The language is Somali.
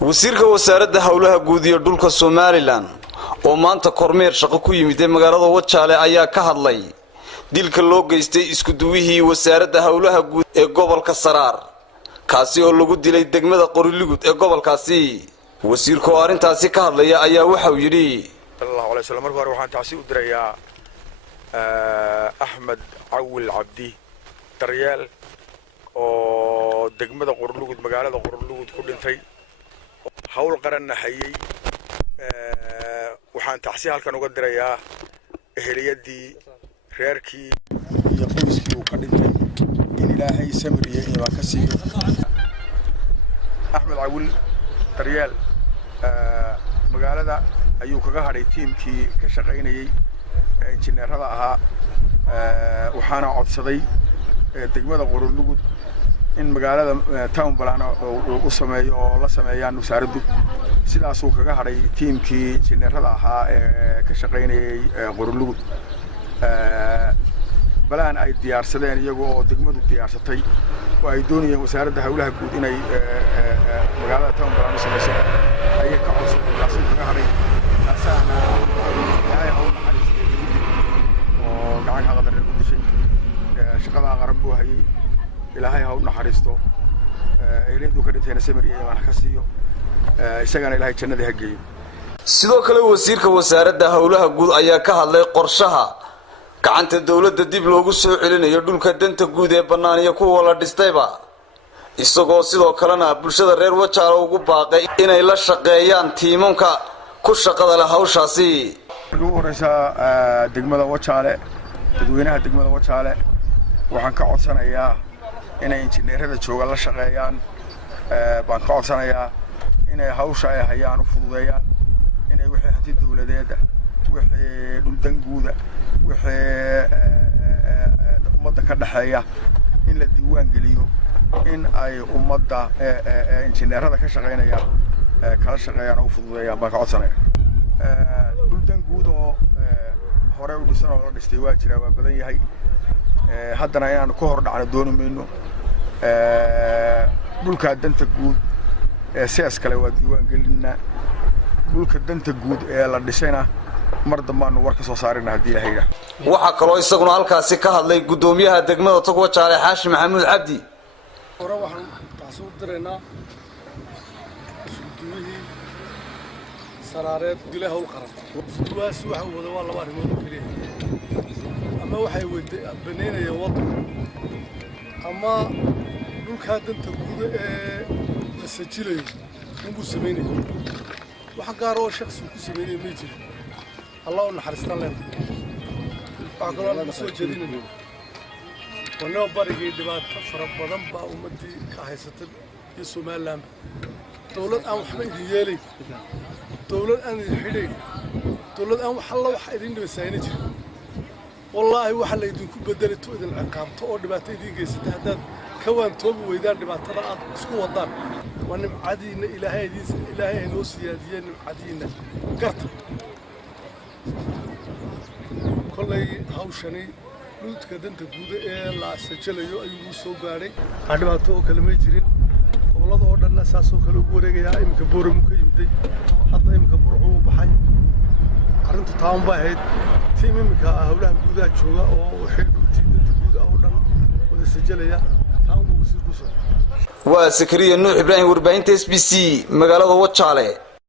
wasiirka wasaaradda hawlaha guud iyo dhulka Somaliland oo maanta kormeer shaqo ku yimid magaalada Wajaale ayaa ka hadlay dilka loo geystay isku duwihii wasaaradda hawlaha guud ee gobolka Saraar kaasi oo lagu dilay degmada Qorilugud ee gobolkaasi wasiirku arintaasi ka hadlaya ayaa waxa uu yiri sallallahu alayhi wasallam markii hore waxaan taasi u dirayaa Ahmed Awil Abdi Daryeel oo degmada Qorilugud magaalada Qorilugud ku dhintay hawl qaran hayay waxaan taasi halkan uga dirayaa eheliyadii reerkii iyo qoyskii uu ka dhintay in Ilaahay samriye iyo ka siiyo Ahmed Awil Daryeel magaalada ayuu kaga hadhay tiimkii ka shaqeynayay injineerada ahaa waxaana codsaday degmada Qorilugud in magaalada town plan uu sameeyo oo la sameeyaan wasaaraddu sidaas uu kaga hadhay tiimkii injineerada ahaa ee ka shaqeynayay Qorilugud balaan ay diyaarsadeen iyagu oo degmadu diyaarsatay oo ay doonayeen wasaaradda hawlaha guud inay magaalada town plan u sameeyso ay ka codsadeen kaas kaga hadhay asaana ay hawl naxariistay oo gacan qadar ku dishay shaqada qaran buu hayay Ilaahay ha u naxariisto eeleedu ka dhintayna samiriye wax ka siiyo isagana Ilaahay jannada ha geeyo sidoo kale wasiirka wasaaradda hawlaha guud ayaa ka hadlay qorshaha gacanta dawladda dib loogu soo celinayo dhulka danta guud ee bannaan iyo kuwa la dhistayba isagoo sidoo kalena bulshada reer Wajaale ugu baaqay inay la shaqeeyaan tiimanka ku shaqada leh hawshaasi ugu horeysa degmada Wajaale dadweynaha degmada Wajaale waxaan ka codsanayaa inay injineerada jooga la shaqeeyaan baan ka codsanayaa inay hawsha ay hayaan u fududeeyaan inay wixii hanti dawladeed wixii dhul danguuda wixii ummadda ka dhaxeeya in la diiwaan geliyo in ay ummadda injineerada ka shaqeynaya kala shaqeeyaan oo fududeeyaan baan ka codsanayaa dhul danguud oo hore u dhisan oo la dhistay waa jira waa badan yahay haddana inaan ku hor dhacno dooni mayno dhulka danta guud ee siyaas kale waa diiwaan gelinna dhulka danta guud ee la dhisayna mar dambaanu war ka soo saarina hadii la hayra waxa kale oo isaguna halkaasi ka hadlay gudoomiyaha degmada Tog Wajaale Xaashim Maxamuud Cabdi hore waxaan taasoo direynaa iskuduwihii Saraareed dilay hawl qaran iskuduwaas waxa uu wada waa laba arrimood kaliya ama waxay baneynayeen waddo ama dhulka danta guud ee la sajilayo inuu sameeyo waxa gaar oo shakhsi ku sameeyay ma jiro Allah u naxariistaan leen waxa kale oo la soo jeedinayo wana barigii dhibaato fara badan baa ummadii ka haysatay iyo Somaliland dawlad aan waxba idin yeelay dawlad aan xidhay dawlad aan wax idin dhibaysayna jiro والله وحلا يدينكم بدلت وإذا العقابته أو دبعتي دي جيسة هذا كوان توب وإذا دبعتها أسكو وضان وأنا عادينا إلهي نوسي هذين عادينا قرط كل هاوشني قلت كده أنت جودة لا سجل أيوه سو قاري دبعته كلمة يجرين والله ده هذا الناس أسو كلو بوري يا إم كبور مكيمتي حتى إم كبور هو بحي أنت تعاون باهد tiimka hawlaha gudaha jooga oo xilbtiida gudaha oo dhan wada sajalaya taan ugu sii ku soo waa Sakariya Nuux Ibrahim warbaahinta SBC magaalada Wajaale